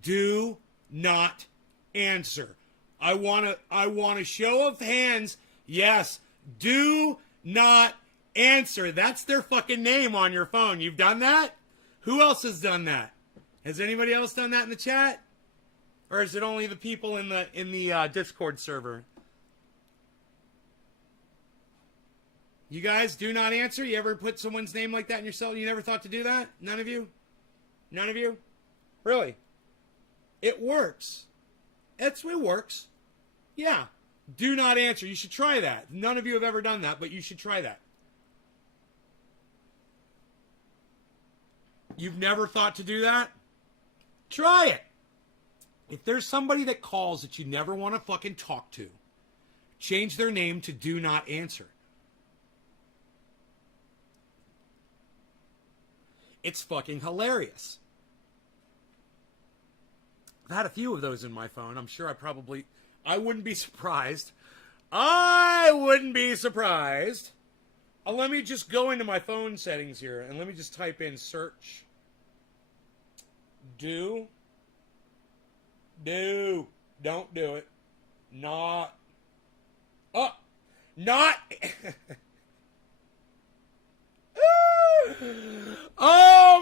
Do not answer. I want a show of hands. Yes, do not answer. That's their fucking name on your phone. You've done that? Who else has done that? Has anybody else done that in the chat? Or is it only the people in the Discord server? You guys do not answer? You ever put someone's name like that in your cell? You never thought to do that? None of you? None of you? Really? It works. It works. Yeah. Do not answer. You should try that. None of you have ever done that, but you should try that. You've never thought to do that? Try it. If there's somebody that calls that you never want to fucking talk to, change their name to do not answer. It's fucking hilarious. I've had a few of those in my phone. I'm sure I wouldn't be surprised. I wouldn't be surprised. Let me just go into my phone settings here, and let me just type in search. Don't do it. Not. Oh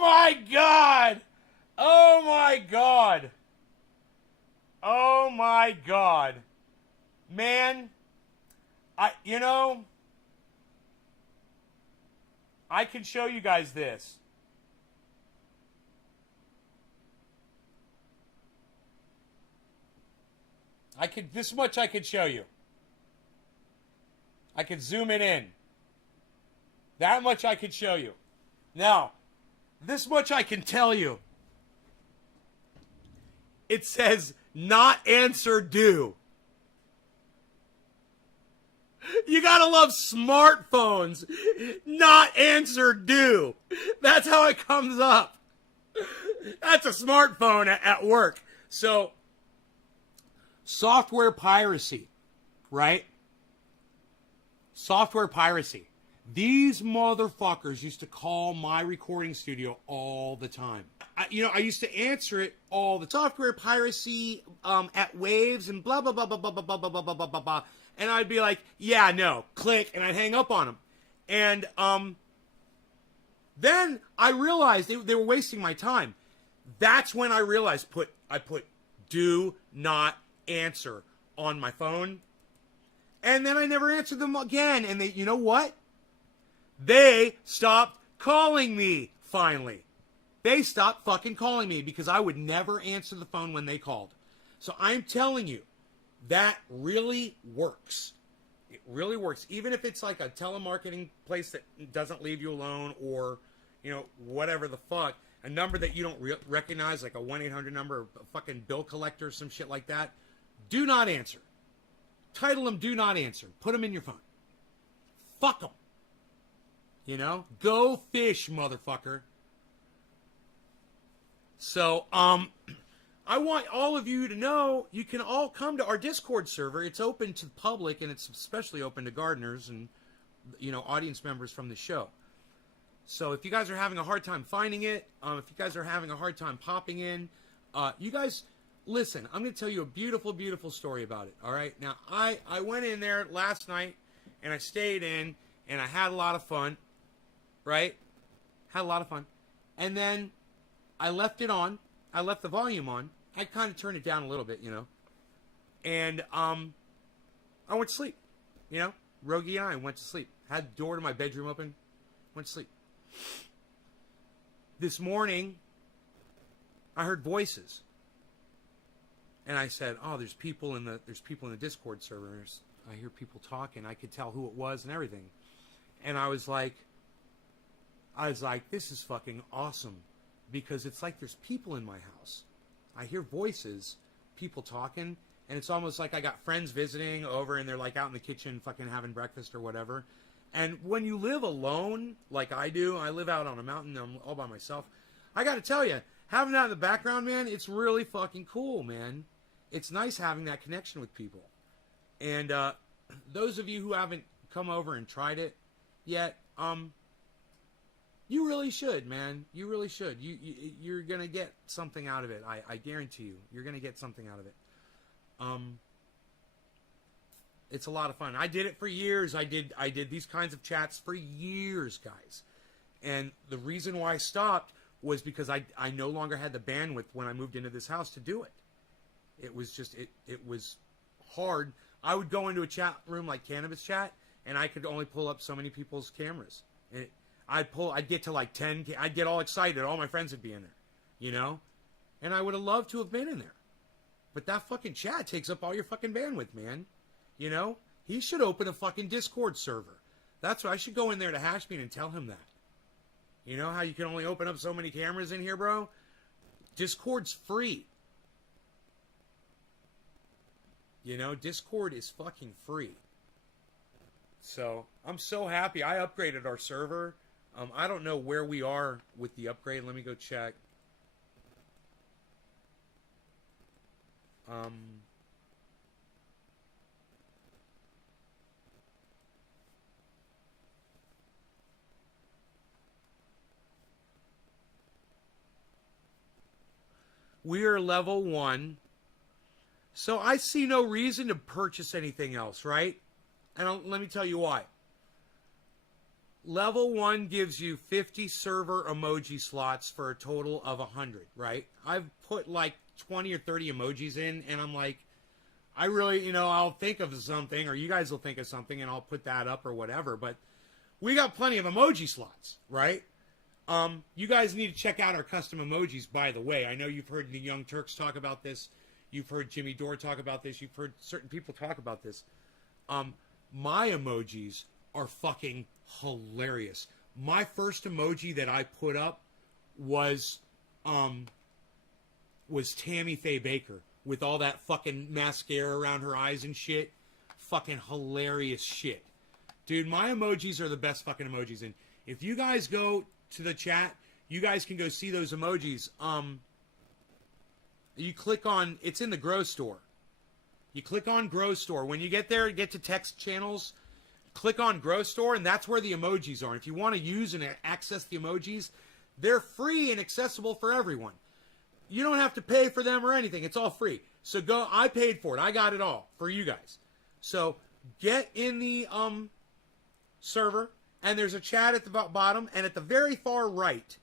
my God. Oh my God. Oh my God. Man, I can show you guys this. This much I could show you. I could zoom it in. That much I could show you. Now, this much I can tell you. It says, not answer do. You gotta love smartphones. Not answer do. That's how it comes up. That's a smartphone at work. So, software piracy, right? Software piracy. These motherfuckers used to call my recording studio all the time. I used to answer it all the software piracy at Waves and blah blah blah blah blah blah blah blah blah blah blah blah, and I'd be like, yeah, no, click, and I'd hang up on them, and then I realized they were wasting my time. That's when I realized I put do not answer on my phone, and then I never answered them again. And you know what? They stopped calling me finally. They stopped fucking calling me because I would never answer the phone when they called. So I'm telling you, that really works. It really works. Even if it's like a telemarketing place that doesn't leave you alone, or, whatever the fuck, a number that you don't recognize, like a 1-800 number, a fucking bill collector or some shit like that, do not answer. Title them do not answer. Put them in your phone. Fuck them. Go fish, motherfucker. So, I want all of you to know you can all come to our Discord server. It's open to the public, and it's especially open to gardeners and, audience members from the show. So if you guys are having a hard time finding it, if you guys are having a hard time popping in, you guys, listen, I'm going to tell you a beautiful, beautiful story about it, all right? Now, I went in there last night, and I stayed in, and I had a lot of fun, right? Had a lot of fun. And then I left it on. I left the volume on. I kind of turned it down a little bit, And I went to sleep, Rogie and I went to sleep. Had the door to my bedroom open. Went to sleep. This morning, I heard voices. And I said, oh, there's people in the Discord servers. I hear people talking. I could tell who it was and everything. And I was like, this is fucking awesome. Because it's like there's people in my house. I hear voices, people talking, and it's almost like I got friends visiting over, and they're like out in the kitchen fucking having breakfast or whatever. And when you live alone, like I do, I live out on a mountain, I'm all by myself. I got to tell you, having that in the background, man, it's really fucking cool, man. It's nice having that connection with people. And those of you who haven't come over and tried it yet, you really should, man. You really should. You're going to get something out of it. I guarantee you. You're going to get something out of it. It's a lot of fun. I did it for years. I did these kinds of chats for years, guys. And the reason why I stopped was because I no longer had the bandwidth when I moved into this house to do it. It was just, it was hard. I would go into a chat room like Cannabis Chat, and I could only pull up so many people's cameras. And I'd get to like 10, I'd get all excited, all my friends would be in there, And I would have loved to have been in there. But that fucking chat takes up all your fucking bandwidth, man. He should open a fucking Discord server. That's what I should go in there to Hashbean and tell him that. You know how you can only open up so many cameras in here, bro? Discord's free. Discord is fucking free. So, I'm so happy. I upgraded our server. I don't know where we are with the upgrade. Let me go check. We are level 1. So I see no reason to purchase anything else, right? And let me tell you why. Level 1 gives you 50 server emoji slots for a total of 100, right? I've put like 20 or 30 emojis in, and I'm like, I really, I'll think of something, or you guys will think of something, and I'll put that up or whatever. But we got plenty of emoji slots, right? You guys need to check out our custom emojis, by the way. I know you've heard the Young Turks talk about this. You've heard Jimmy Dore talk about this. You've heard certain people talk about this. My emojis are fucking hilarious. My first emoji that I put up was Tammy Faye Baker with all that fucking mascara around her eyes and shit. Fucking hilarious shit. Dude, my emojis are the best fucking emojis. And if you guys go to the chat, you guys can go see those emojis. You click on, it's in the Grow Store. You click on Grow Store. When you get there, get to text channels, click on Grow Store, and that's where the emojis are. And if you want to use and access the emojis, They're free and accessible for everyone. You don't have to pay for them or anything. It's all free. So go. I paid for it. I got it all for you guys. So get in the server, and there's a chat at the bottom, and at the very far right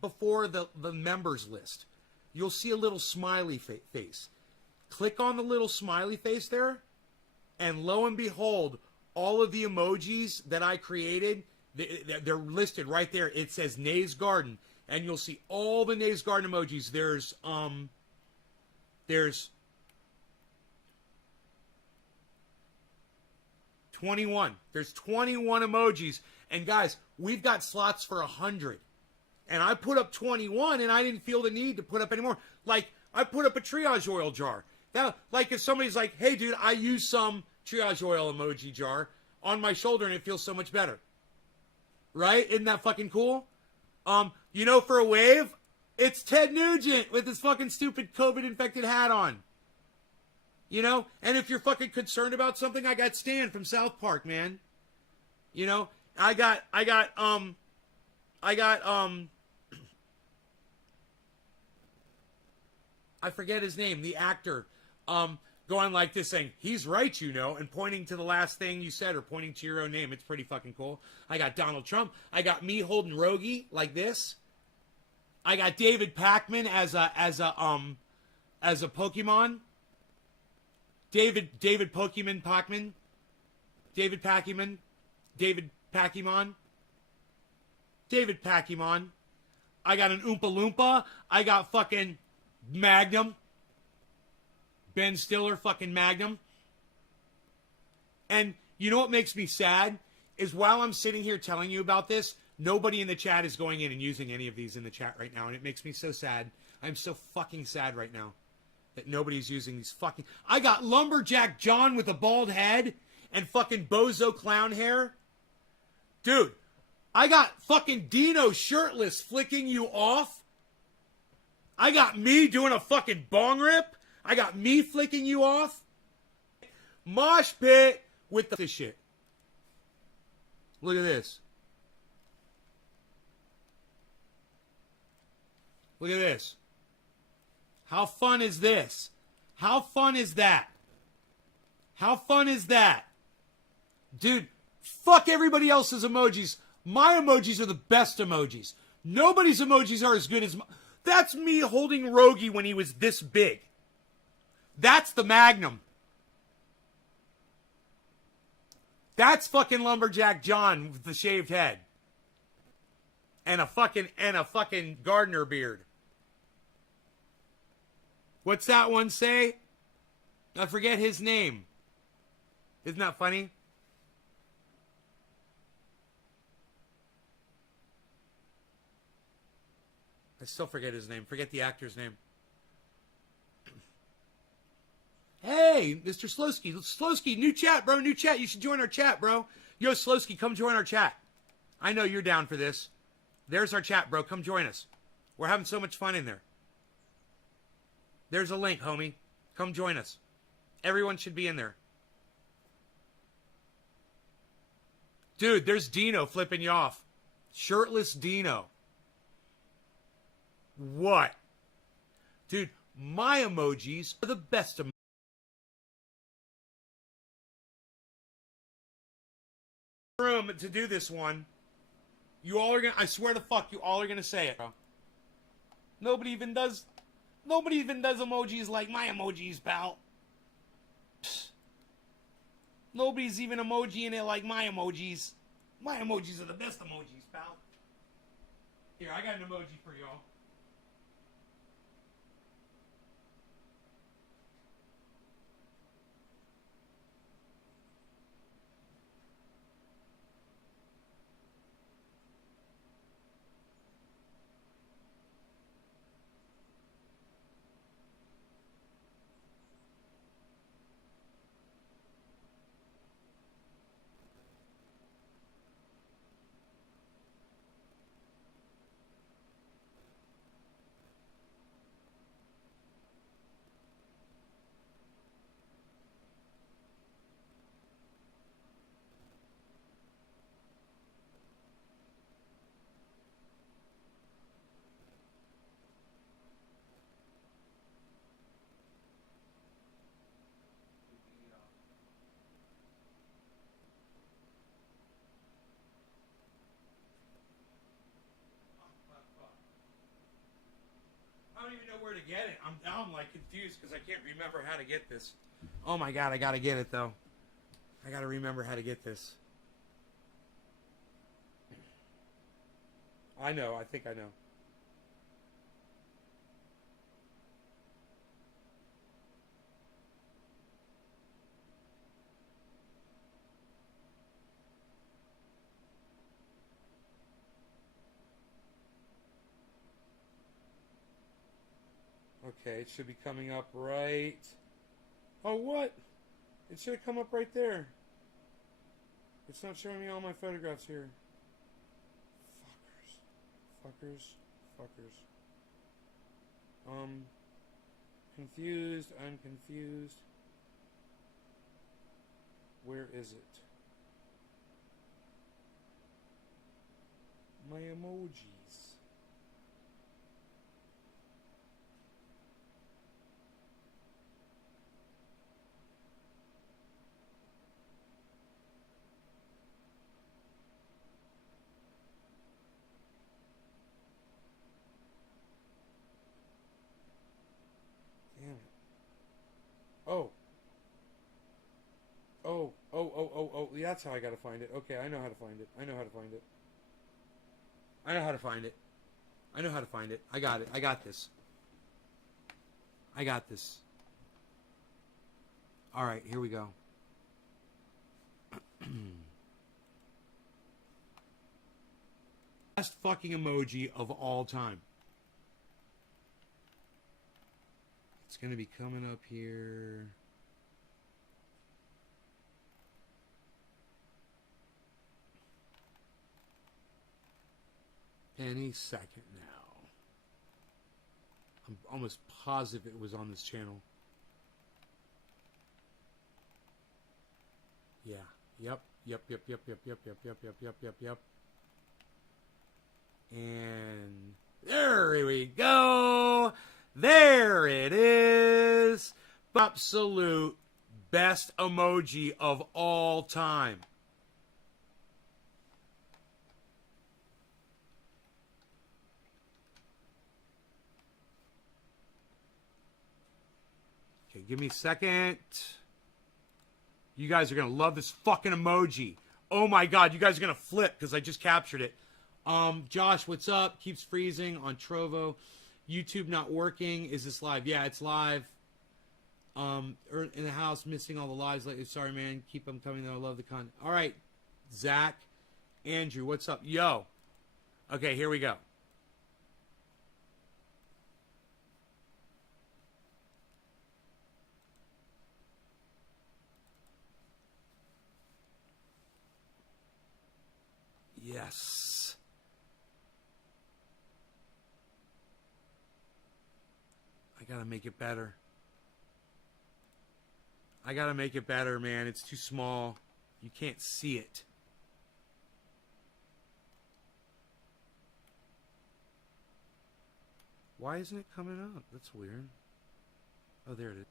before the members list, you'll see a little smiley face. Click on the little smiley face there, and lo and behold, all of the emojis that I created, they're listed right there. It says Nays Garden, and you'll see all the Nays Garden emojis. There's 21. There's 21 emojis, and guys, we've got slots for 100. And I put up 21, and I didn't feel the need to put up any more. Like, I put up a triage oil jar. Now, like, if somebody's like, hey, dude, I use some triage oil emoji jar on my shoulder, and it feels so much better. Right? Isn't that fucking cool? You know, for a wave, it's Ted Nugent with his fucking stupid COVID-infected hat on. You know? And if you're fucking concerned about something, I got Stan from South Park, man. You know? I forget his name, the actor, going like this saying, he's right, you know, and pointing to the last thing you said or pointing to your own name. It's pretty fucking cool. I got Donald Trump. I got me holding Rogie like this. I got David Pacman as a Pokemon. David Pacman. David Pacman. I got an Oompa Loompa. I got fucking Magnum. Ben Stiller, fucking Magnum. And you know what makes me sad? Is while I'm sitting here telling you about this, nobody in the chat is going in and using any of these in the chat right now. And it makes me so sad. I'm so fucking sad right now that nobody's using these fucking... I got Lumberjack John with a bald head and fucking bozo clown hair. Dude, I got fucking Dino shirtless flicking you off. I got me doing a fucking bong rip. I got me flicking you off. Mosh pit with the shit. Look at this. Look at this. How fun is this? How fun is that? How fun is that? Dude, fuck everybody else's emojis. My emojis are the best emojis. Nobody's emojis are as good as mine. That's me holding Rogie when he was this big. That's the Magnum. That's fucking Lumberjack John with the shaved head. And a fucking gardener beard. What's that one say? I forget his name. Isn't that funny? I still forget his name. Forget the actor's name. Hey, Mr. Slowski. Slowski, new chat, bro. New chat. You should join our chat, bro. Yo, Slowski, come join our chat. I know you're down for this. There's our chat, bro. Come join us. We're having so much fun in there. There's a link, homie. Come join us. Everyone should be in there. Dude, there's Dino flipping you off. Shirtless Dino. What? Dude, my emojis are the best emojis. Room to do this one. You all are gonna, I swear to fuck, you all are gonna say it, bro. Nobody even does emojis like my emojis, pal. Psst. Nobody's even emojiing it like my emojis. My emojis are the best emojis, pal. Here, I got an emoji for y'all. even know where to get it. Now I'm like confused because I can't remember how to get this. Oh my god, I gotta get it though. I gotta remember how to get this. I know. I think I know. Okay, it should be coming up right. Oh, what? It should have come up right there. It's not showing me all my photographs here. Fuckers. Fuckers. Confused. I'm confused. Where is it? My emojis. Damn it. Oh. Oh. Yeah, that's how I gotta find it. Okay, I know how to find it. I know how to find it. I know how to find it. I know how to find it. I got it. I got this. I got this. Alright, here we go. Best fucking emoji of all time. It's gonna be coming up here. Any second now. I'm almost positive it was on this channel. Yeah. Yep. And there we go. There it is. Absolute best emoji of all time. Okay, give me a second. You guys are going to love this fucking emoji. Oh my god, you guys are going to flip because I just captured it. Josh, what's up? Keeps freezing on Trovo. YouTube not working. Is this live? Yeah, it's live. In the house, missing all the lives lately. Sorry, man. Keep them coming, though. I love the content. All right, Zach. Andrew, what's up? Yo. Okay, here we go. Yes. I gotta make it better. I gotta make it better, man. It's too small. You can't see it. Why isn't it coming up? That's weird. Oh, there it is.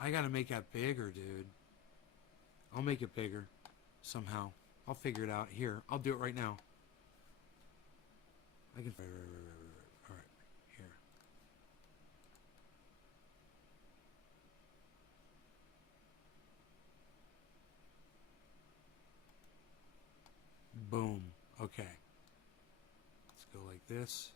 I gotta make that bigger, dude. I'll make it bigger. Somehow. I'll figure it out. Here, I'll do it right now. I can... Alright, here. Boom. Okay. Let's go like this.